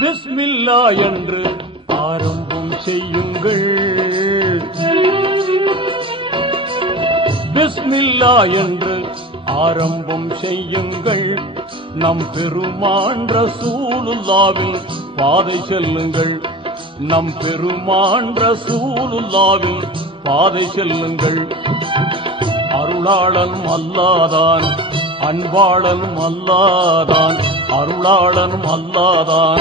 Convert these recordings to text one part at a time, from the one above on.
பிஸ்மில்லா என்று ஆரம்பம் செய்யுங்கள். பிஸ்மில்லா என்று ஆரம்பம் செய்யுங்கள். நம் பெருமான் ரசூலுல்லாவில் பாதை செல்லுங்கள். நம் பெருமான் ரசூலுல்லாவில் பாதை செல்லுங்கள். அருளாளனும் அல்லாதான் அன்பாளனும் அல்லாதான் அருளாளனும் அல்லாதான்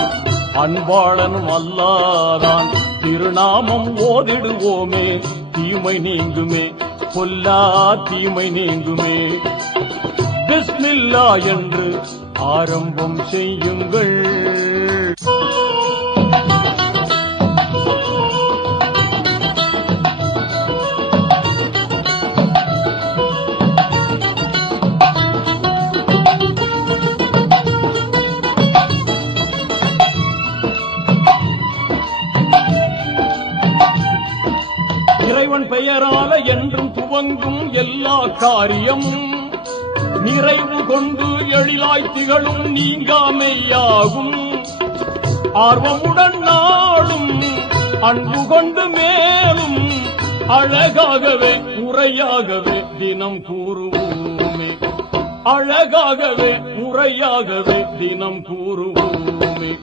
அன்பாளனும் அல்லாதான். திருநாமம் ஓதிடுவோமே தீமை நீங்குமே பொல்லா தீமை நீங்குமே. பிஸ்மில்லா என்று ஆரம்பம் செய்யுங்கள். இறைவன் பெயரால என்றும் துவங்கும் எல்லா காரியமும் நிறைவு கொண்டு எழிலாய் திகழும் நீங்காமையாகும். ஆர்வமுடன் நாளும் அன்பு கொண்டு மேலும் அழகாகவே முறையாகவே தினம் கூறுவோமே. அழகாகவே முறையாகவே தினம் கூறுவோமே.